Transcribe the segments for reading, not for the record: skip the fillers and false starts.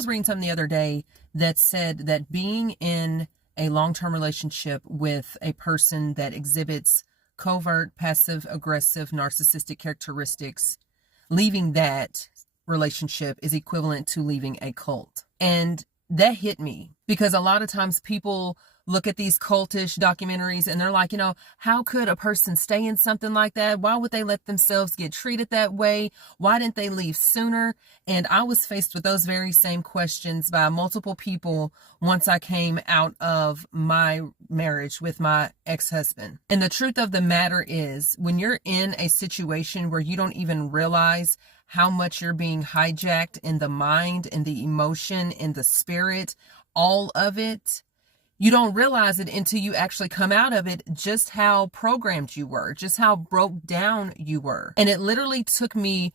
was reading something the other day that said that being in a long-term relationship with a person that exhibits covert, passive, aggressive, narcissistic characteristics, leaving that relationship is equivalent to leaving a cult. And that hit me because a lot of times people look at these cultish documentaries and they're like, how could a person stay in something like that? Why would they let themselves get treated that way? Why didn't they leave sooner? And I was faced with those very same questions by multiple people once I came out of my marriage with my ex-husband. And the truth of the matter is, when you're in a situation where you don't even realize how much you're being hijacked in the mind, in the emotion, in the spirit, all of it, you don't realize it until you actually come out of it, just how programmed you were, just how broke down you were. And it literally took me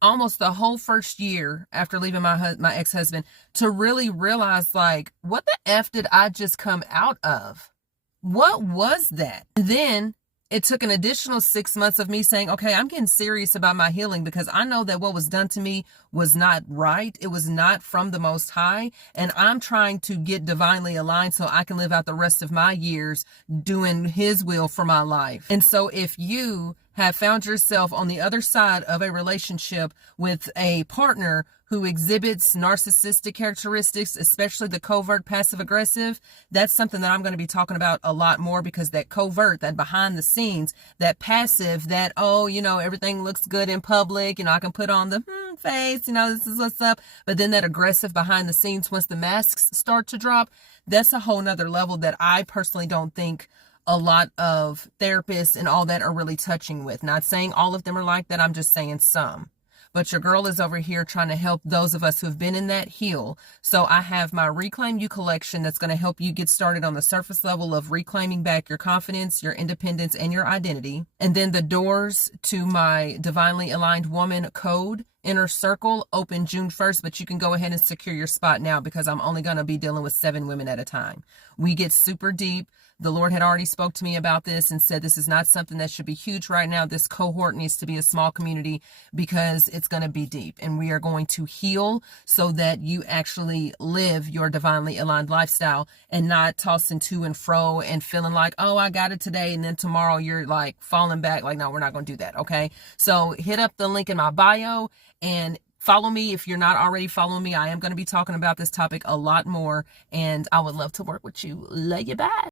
almost the whole first year after leaving my ex-husband to really realize, like, what the F did I just come out of? What was that? And then it took an additional 6 months of me saying, okay, I'm getting serious about my healing because I know that what was done to me was not right. It was not from the Most High. And I'm trying to get divinely aligned so I can live out the rest of my years doing His will for my life. And so if you have found yourself on the other side of a relationship with a partner who exhibits narcissistic characteristics, especially the covert, passive aggressive, that's something that I'm going to be talking about a lot more, because that covert, that behind the scenes, that passive, that, everything looks good in public, I can put on the face, this is what's up. But then that aggressive behind the scenes, once the masks start to drop, that's a whole nother level that I personally don't think a lot of therapists and all that are really touching with. Not saying all of them are like that. I'm just saying some. But your girl is over here trying to help those of us who've been in that heal. So I have my Reclaim You collection that's going to help you get started on the surface level of reclaiming back your confidence, your independence, and your identity. And then the doors to my Divinely Aligned Woman Code Inner Circle open June 1st, but you can go ahead and secure your spot now because I'm only going to be dealing with 7 women at a time. We get super deep. The Lord had already spoke to me about this and said this is not something that should be huge right now. This cohort needs to be a small community because it's going to be deep, and we are going to heal so that you actually live your divinely aligned lifestyle and not tossing to and fro and feeling like, oh, I got it today, and then tomorrow you're like falling back. Like, no, we're not going to do that. Okay. So hit up the link in my bio and follow me. If you're not already following me, I am going to be talking about this topic a lot more, and I would love to work with you. Love you. Bye.